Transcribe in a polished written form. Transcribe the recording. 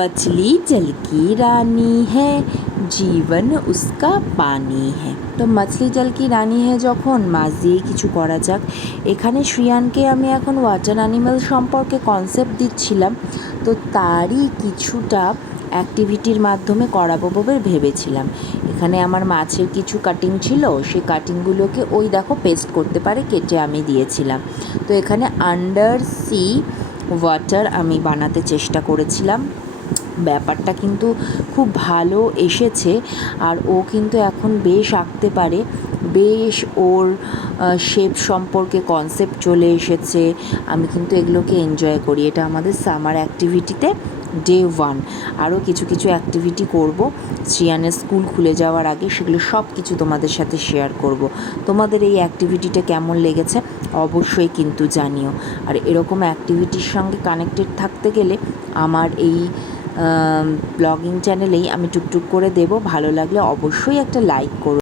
मछली जल की रानी है, জীবন উসকা পানি है। তো মাছলি জল কি রানী है যখন, মাছ দিয়েই কিছু করা যাক। এখানে শ্রিয়ানকে আমি এখন ওয়াটার অ্যানিম্যাল সম্পর্কে কনসেপ্ট দিচ্ছিলাম, তো তারই কিছুটা অ্যাক্টিভিটির মাধ্যমে করাবো বলে ভেবেছিলাম। এখানে আমার মাছের কিছু কাটিং ছিল, সেই কাটিংগুলোকে ওই দেখো পেস্ট করতে পারে কেটে আমি দিয়েছিলাম। তো এখানে আন্ডার সি ওয়াটার আমি বানাতে চেষ্টা করেছিলাম। ব্যাপারটা কিন্তু খুব ভালো এসেছে, আর ও কিন্তু এখন বেশ আঁকতে পারে, বেশ ওর শেপ সম্পর্কে কনসেপ্ট চলে এসেছে। আমি কিন্তু এগুলোকে এনজয় করি। এটা আমাদের সামার অ্যাক্টিভিটিতে ডে 1। আরও কিছু কিছু অ্যাক্টিভিটি করব শ্রিয়ানের স্কুল খুলে যাওয়ার আগে, সেগুলো সব কিছু তোমাদের সাথে শেয়ার করব। তোমাদের এই অ্যাক্টিভিটিটা কেমন লেগেছে অবশ্যই কিন্তু জানিও। আর এরকম অ্যাক্টিভিটির সঙ্গে কানেক্টেড থাকতে গেলে আমার এই ব্লগিং চ্যানেলেই আমি টুকটুক করে দেব। ভালো লাগলে অবশ্যই একটা লাইক করো।